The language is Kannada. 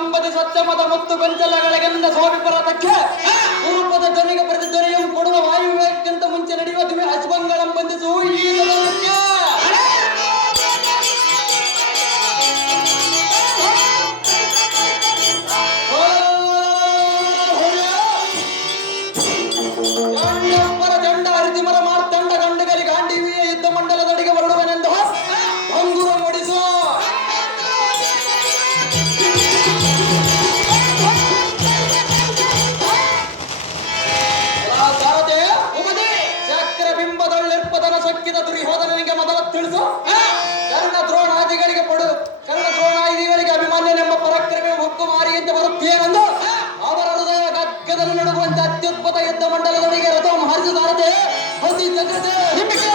ಸಂಪದ ಸತ್ಯಮದ ಮತ್ತು ಗೊಂಚಲಗಳಿಗೆಂದ ಸೋವಿಪರತಕ್ಕೆ ಎದುರು ನಡುಗುವಂತ ಅತ್ಯುತ್ಪತ ಯುದ್ಧ ಮಂಡಲದೊಳಗೆ ರಥವನ್ನು ಹರಿದು ಹೊಂದಿದ್ದಂತೆ